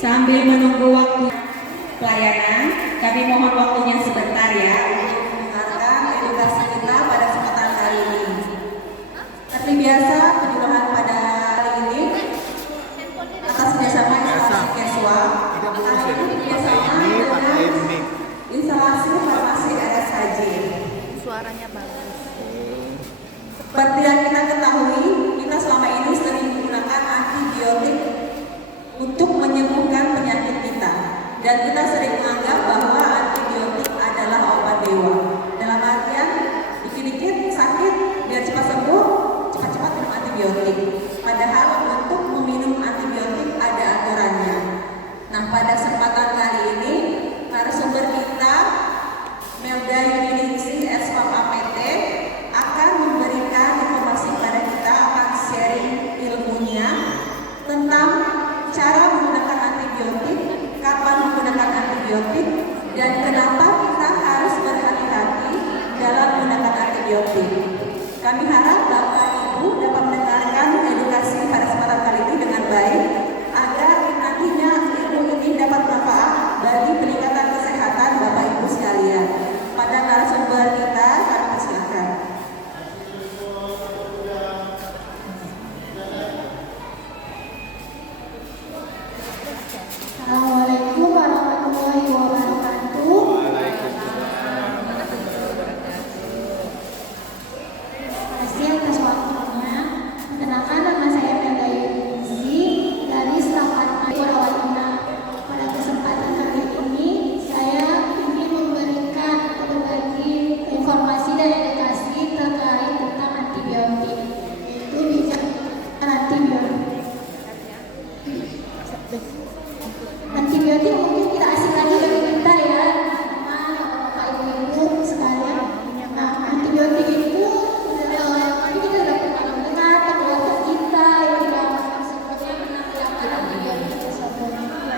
Sambil menunggu waktu pelayanan, kami mohon waktunya sebentar ya untuk mendengarkan edukasi kita pada kesempatan kali ini. Seperti biasa, penyuluhan pada hari ini atas kerjasama instalasi Keswa akan kerjasama dengan instalasi farmasi RSHJ. Suaranya bagus. Seperti yang kita ketahui, kita selama ini sering menggunakan antibiotik untuk menyembuhkan penyakit kita, dan kita sering menganggap bahwa antibiotik adalah obat dewa. Dalam artian dikit-dikit sakit biar cepat sembuh, cepat-cepat minum antibiotik. Padahal untuk meminum antibiotik ada aturannya. Nah, pada kesempatan kali ini narasumber kita Melda Yuningsih SPAP APT akan memberikan informasi pada kita, akan sharing ilmunya tentang cara menggunakan antibiotik, kapan menggunakan antibiotik, dan kenapa kita harus berhati-hati dalam menggunakan antibiotik. Kami harap Bapak Ibu dapat mendengarkan edukasi pada kesempatan kali ini dengan baik, agar nantinya ilmu ini dapat bermanfaat bagi peningkatan kesehatan Bapak Ibu sekalian. Pada narasumber kita, kami persilakan. Assalamualaikum warahmatullahi wabarakatuh. Terima kasih atas waktunya. Perkenalkan, nama saya Melda Yuningsih dari staf Rawat Inap. Pada kesempatan kali ini saya ingin memberikan atau berbagi informasi dan edukasi terkait tentang antibiotik, yaitu bicara antibiotik. Antibiotik mungkin tidak asing lagi bagi kita ya, Bapak Ibu sekalian. Nah, antibiotik itu mungkin kita sudah pernah mendengar atau keluarga kita yang sebelumnya menggunakan antibiotik tersebut.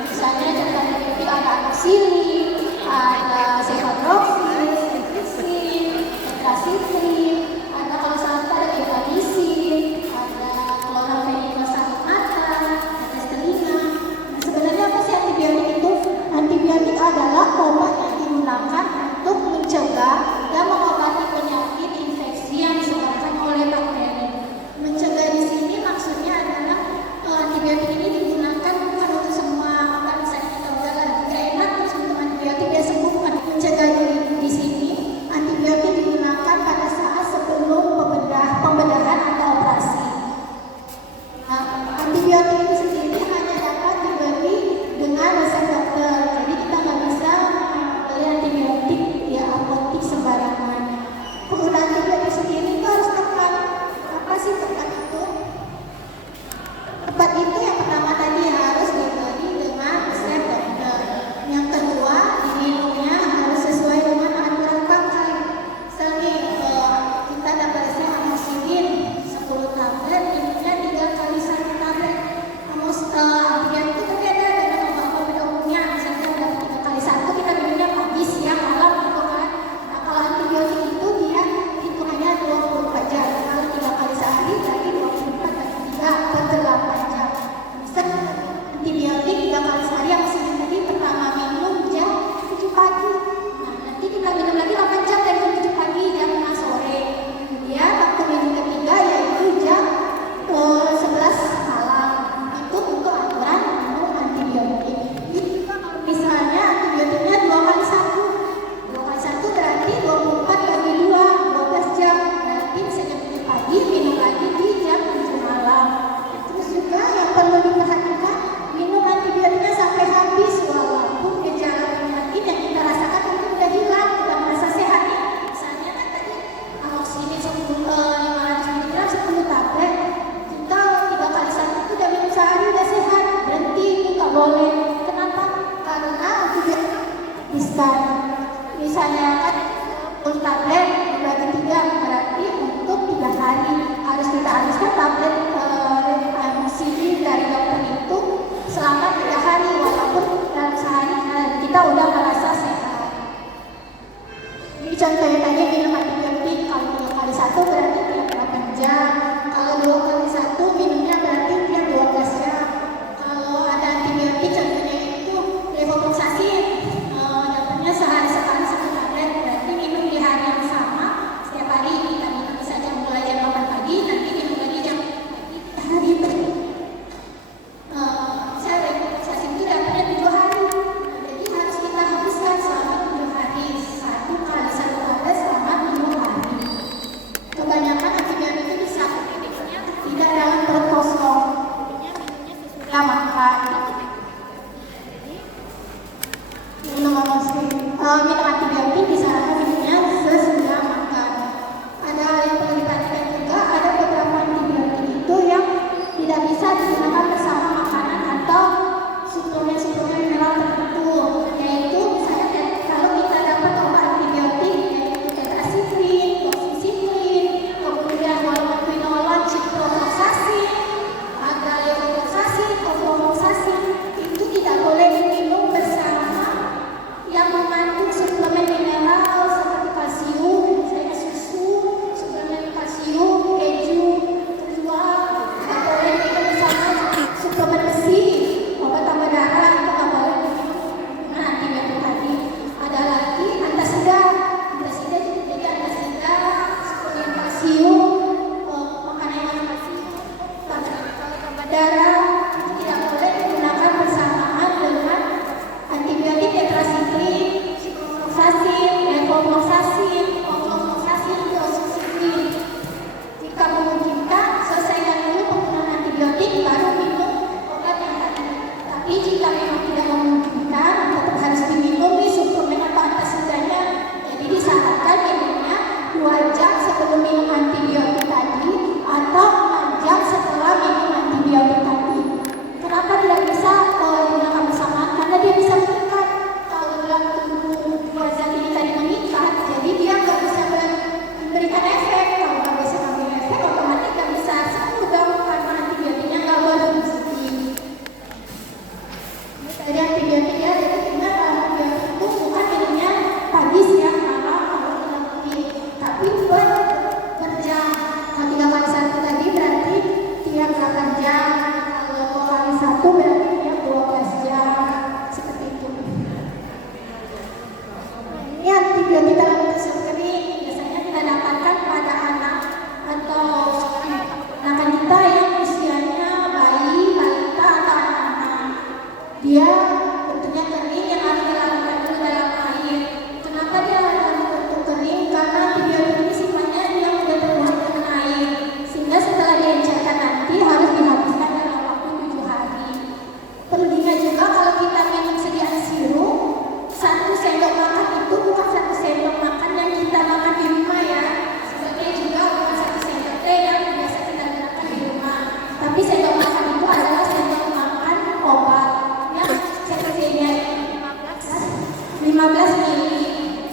Misalnya contoh antibiotik ada amoxicillin, ada cefadroxil, ceftriaxone, tetracycline, ada kalau salah ada gentamicin, ada chlorpheniramine mata, ada testellina. Sebenarnya antibiotik baru minum obat yang tadi. Tapi jika memang tidak memungkinkan, tetap harus diminum nih suplemen atau antasidanya. Jadi disarankan minumnya 2 jam sebelum minum antibiotik tadi atau 4 jam setelah minum antibiotik tadi. Kenapa tidak bisa digunakan bersamaan? Karena dia bisa mengikat. Kalau dalam tubuh dua zat ini tadi mengikat, jadi dia nggak bisa memberikan efek. Kalau nggak bisa memberikan efek, otomatis nggak bisa sembuh dong karena antibiotiknya nggak berfungsi. Dari antibiotiknya, jadi ingat antibiotik itu bukan minumnya pagi, siang, malam, atau pagi, tapi berjam. Kalau 3 kali 1 tadi berarti tiap 8 jam. Kalau kali 1 berarti dia 12 jam. Seperti itu. Ini antibiotik dalam bentuk kering biasanya kita dapatkan pada anak atau anak kita yang usianya bayi, balita atau anak-anak. Dia bentuknya kering yang harus dilakukan dulu dalam air. Kenapa dia dalam bentuk kering? Karena antibiotik ini sifatnya yang sudah terbuat dengan air, sehingga setelah diencerkan nanti harus dihabiskan dalam waktu 7 hari. Perlu diingat juga kalau kita minum sediaan sirup, 1 sendok makan itu bukan 1 sendok makan yang kita makan di rumah ya. Sebaliknya juga bukan 1 sendok teh yang biasa kita gunakan di rumah. Tapi sendok makan itu adalah sendok makan obat yang CPC-nya 15 mili.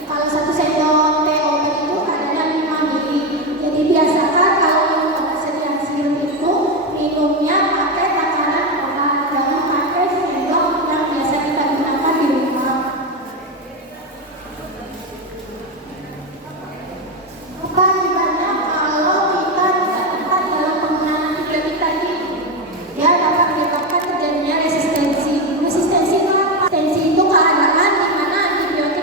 Kalau 1 sendok teh obat itu adanya 5 mili. Jadi biasakan kalau minum obat sediaan sirup itu minumnya pakai takaran obat, jangan pakai sendok yang biasa kita gunakan di rumah. Apa akibatnya kalau kita tidak tepat dalam penggunaan antibiotik tadi? Dia dapat menyebabkan terjadinya resistensi. Resistensi itu apa? Resistensi itu keadaan di mana antibiotik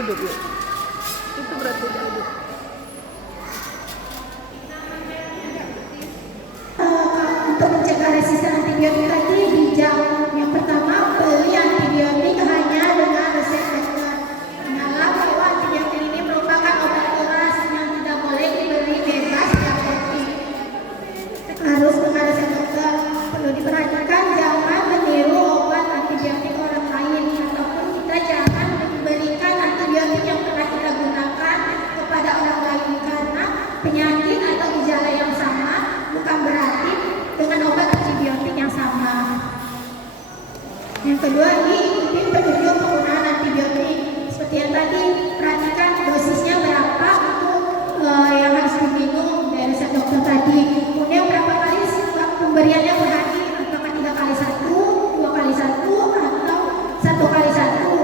hidup ya. Itu berarti udah hidup. Untuk mencegah resisten antibiotik tadi bijak. Yang pertama, beli antibiotik hanya dengan resep dokter. Ingatlah bahwa antibiotik ini merupakan obat keras yang tidak boleh dibeli bebas di apotek. Harus dengan resep dokter. Perlu diperhatikan jangan meniru obat antibiotik orang lain, ataupun kita jangan memberikan antibiotik yang pernah kita gunakan kepada orang lain, karena penyakit atau gejala yang sama bukan berarti dengan obat antibiotik yang sama. Yang kedua, ikuti petunjuk penggunaan antibiotik. Seperti yang tadi, perhatikan dosisnya berapa untuk yang harus diminum dari resep dokter tadi. Kemudian berapa kali pemberiannya per hari, apakah 3 kali 1, 2 kali 1, atau 1 kali 1.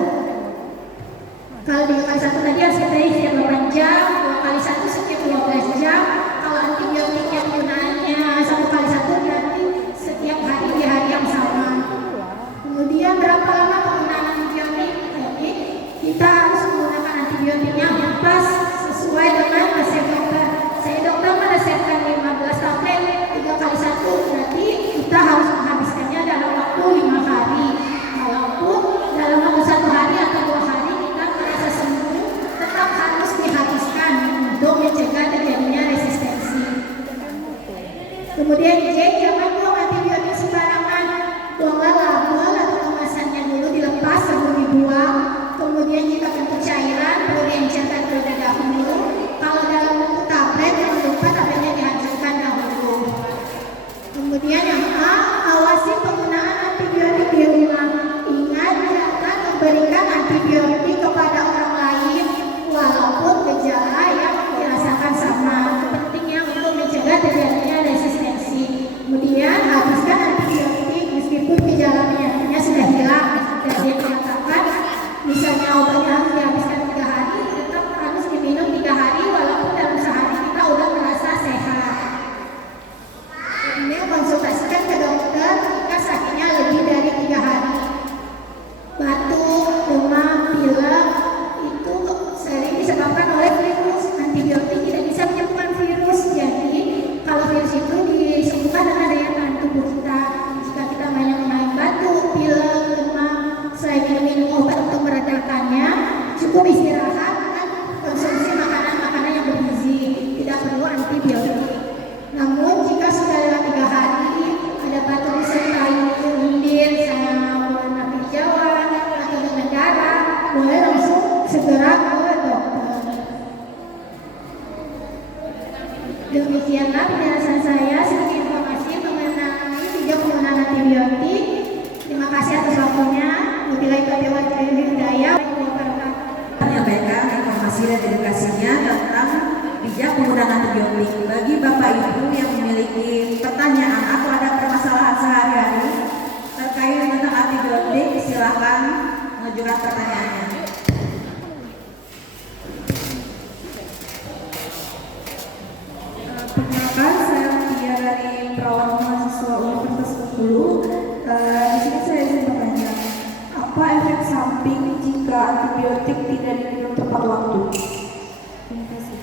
Kalau 3 kali 1 tadi hasilnya setiap 8 jam, 2 kali 1 setiap 12 jam. Kalau antibiotik yang gunaannya 1 kali 1 berarti setiap hari di hari yang sama. Kemudian berapa lama penggunaan antibiotik? Jadi kita harus menggunakan antibiotiknya pas sesuai dengan resep dokter. Saya dokter meresepkan 15 tablet 3 kali 1, berarti kita harus menghabiskannya dalam waktu 5 hari. Walaupun dalam waktu 1 hari atau 2 hari kita merasa sembuh, tetap harus dihabiskan untuk mencegah terjadinya resistensi. Kemudian jangan buang antibiotik sembarangan. Buanglah label atau kemasannya dulu dilepas sebelum dibuang. Kemudian jika bentuk cairan perlu diencerkan terlebih dahulu. Kalau dalam bentuk tablet, jangan lupa tabletnya dihancurkan dahulu. Kemudian yang A, awasi penggunaan antibiotik di rumah. Ingat, jangan memberikan antibiotik kepada orang lain walaupun gejala yang dirasakan sama. Pentingnya untuk mencegah terjadinya resistensi. Kemudian habiskan antibiotik meskipun gejala penyakitnya sudah hilang. Jadi dikatakan misalnya obatnya harus dihabiskan 3 hari, tetap harus diminum 3 hari walaupun dalam sehari kita udah merasa sehat. Ini konsultasikan ke dokter jika sakitnya lebih dari 3 hari. Batuk, demam, pilek itu sering disebabkan oleh virus. Antibiotik tidak bisa menyembuhkan virus. Jadi kalau virus itu disembuhkan dengan daya tahan tubuh kita. Jika kita banyak batuk, pilek, demam, selain minum obat untuk meredakannya, cukup istirahat dan konsumsi makanan-makanan yang bergizi. Tidak perlu antibiotik. Namun jika sudah lewat 3 hari ada batuk disertai lendir sama warna hijauan atau dengan darah, boleh langsung segera ke dokter. Demikianlah penjelasan saya sedikit informasi mengenai video penggunaan antibiotik. Terima kasih atas waktunya. Wabillahi taufiq wal hidayah. Menyampaikan informasi dan edukasinya tentang bijak penggunaan antibiotik. Bagi Bapak Ibu yang memiliki pertanyaan atau ada permasalahan sehari-hari terkait tentang antibiotik, silakan mengajukan pertanyaannya. Perkenalkan, saya Tia dari Perawat Mahasiswa Universitas 10. Di sini saya ingin bertanya, apa efek samping jika antibiotik tidak diminum tepat waktu? Terima kasih.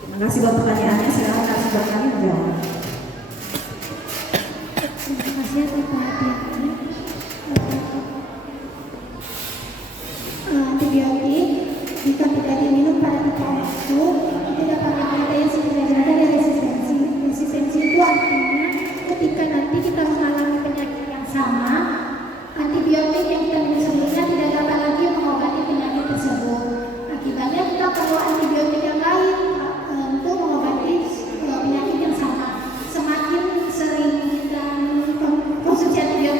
Terima kasih buat pertanyaannya. Silakan narasumber kami menjawab. Terima kasih atas perhatiannya. Antibiotik jika tidak diminum pada tepat waktu itu dapat mempengaruhi gejala dari resistensi. Resistensi itu artinya ketika nanti kita mengalami penyakit yang sama, antibiotik yang kita minum sebelumnya tidak dapat lagi mengobati penyakit tersebut. Akibatnya kita perlu antibiotik yang lain untuk mengobati penyakit yang sama. Semakin sering kita konsumsi antibiotik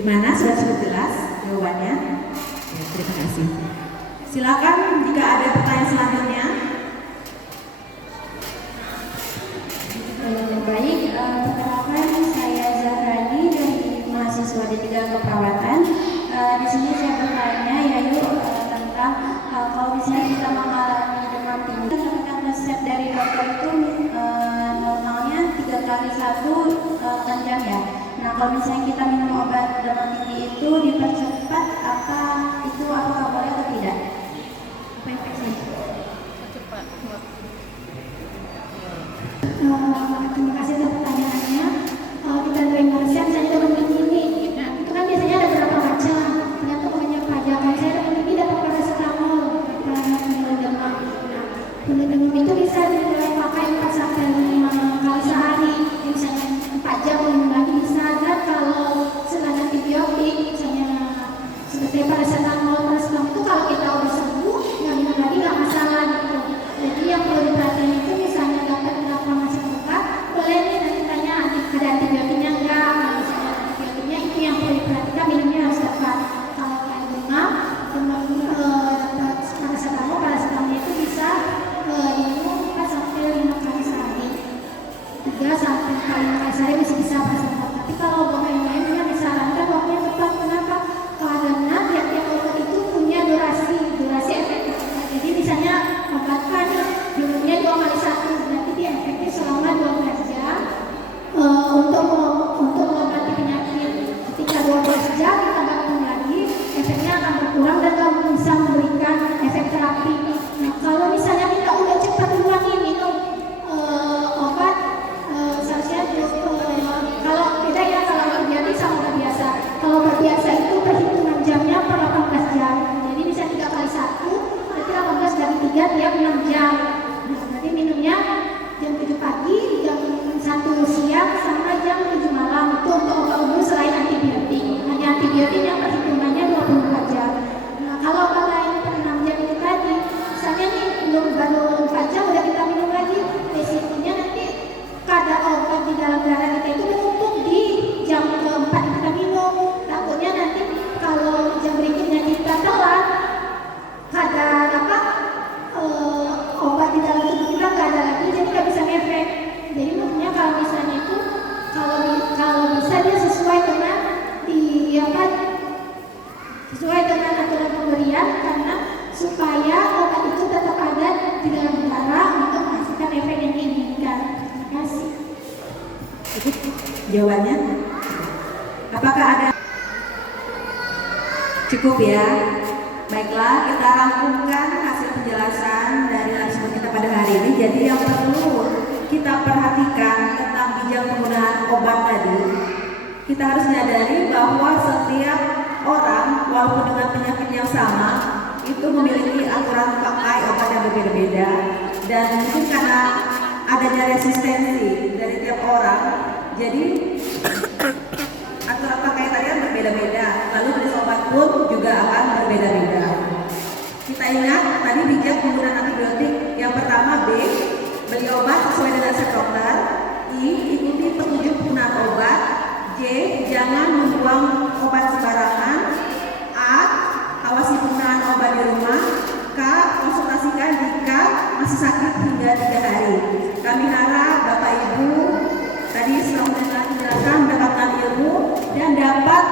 Gimana? Sudah cukup jelas jawabannya? Ya, terima kasih. Silakan jika ada pertanyaan selanjutnya. Baik, perkenalkan saya Zahrani dari mahasiswa D3 Keperawatan. Di sini saya bertanya yaitu tentang kalau misalnya kita mengalami demam tinggi, kan resep dari dokter itu normalnya 3 kali 1 jam ya. Nah, kalau misalnya kita minum obat demam tinggi itu dipercepat, apakah boleh atau tidak? Apa efeknya? Cepat. Terima kasih atas pertanyaannya. Kalau kita terima resep, misalnya demam tinggi ini, itu kan biasanya ada berapa macam. Ternyata banyak aja. Kalau saya demam tinggi dapat paracetamol, penuh demam. Penuh demam itu bisa dipakai 4 sampai 5 kali sehari. Misalnya 4 jam minum lagi bisa. Dan kalau selain antibiotik, misalnya seperti paracetamol itu kalau kita udah sembuh, nggak minum lagi nggak masalah gitu. Jadi yang perlu diperhatikan itu misalnya dapat inflamasi berat, boleh nih nanti tanya ada antibiotiknya enggak. Kalau misalnya antibiotiknya itu yang perlu diperhatikan, minumnya harus tepat. Kalau kayak demam dapat paracetamol itu bisa diminum 4 sampai 5 kali sehari. 3 sampai 5 kali sehari masih bisa paracetamol. Tapi kalau obat yang lainnya disarankan waktunya tepat. Kenapa? Karena tiap-tiap obat itu punya durasi efektif. Jadi misalnya obat kan minumnya 2 kali 1, berarti dia efektif selama 12 jam untuk mengobati penyakit. Ketika 12 jam kita nggak minum lagi, efeknya akan berkurang dan nggak bisa memberikan efek terapi. Nah, kalau misalnya kita udah cepat duluan nih minum obat, seharusnya kalau beda ya, kalau obat biasa sama obat biasa. Kalau obat biasa itu perhitungan jamnya per 18 jam. Jadi bisa 3 kali 1, berarti 18 dari 3 tiap 6 jam. Nah, berarti minumnya jam 7 pagi, jam 1 siang, sama jam 7 malam. Itu untuk obat umum selain antibiotik. Hanya antibiotik yang perhitungannya 24 jam. Nah, kalau obat lain per 6 jam itu tadi, misalnya nih belum baru 4 jam udah kita minum lagi, resikonya nanti kadar obat di dalam darah kita itu menumpuk di jam keempat kita minum. Takutnya nanti kalau jam berikutnya kita telat, kadar obat di dalam tubuh kita nggak ada lagi, jadi nggak bisa ngefek. Jadi maksudnya kalau misalnya itu kalau bisa dia sesuai dengan sesuai dengan aturan pemberian, karena supaya obat itu tetap ada di dalam darah untuk menghasilkan efek yang diinginkan. Terima kasih. Jawabannya? Apakah ada? Cukup ya. Baiklah, kita rangkumkan hasil penjelasan dari narasumber kita pada hari ini. Jadi yang perlu kita perhatikan tentang bijak penggunaan obat tadi, kita harus menyadari bahwa setiap orang walaupun dengan penyakit yang sama itu memiliki aturan pakai obat yang berbeda-beda, dan mungkin karena adanya resistensi dari tiap orang, jadi aturan pakai tadi kan berbeda-beda, lalu jenis obat pun juga akan berbeda-beda. Kita ingat tadi bijak penggunaan antibiotik. Yang pertama, B, beli obat sesuai dengan resep dokter. I, ikuti petunjuk penggunaan obat. J, jangan membuang obat sembarangan. A, awasi penggunaan obat di rumah. K, konsultasikan jika masih sakit hingga 3 hari. Kami harap Bapak Ibu tadi setelah menjelaskan mendapatkan ilmu dan dapat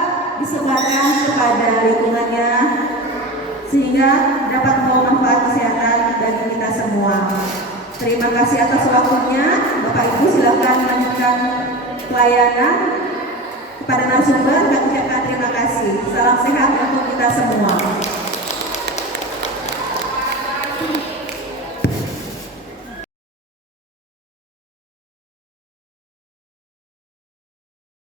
disebarkan kepada lingkungannya sehingga dapat membawa manfaat kesehatan bagi kita semua. Terima kasih atas waktunya. Bapak Ibu silakan melanjutkan pelayanan kepada narasumber dan ucapkan terima kasih. Salam sehat untuk kita semua.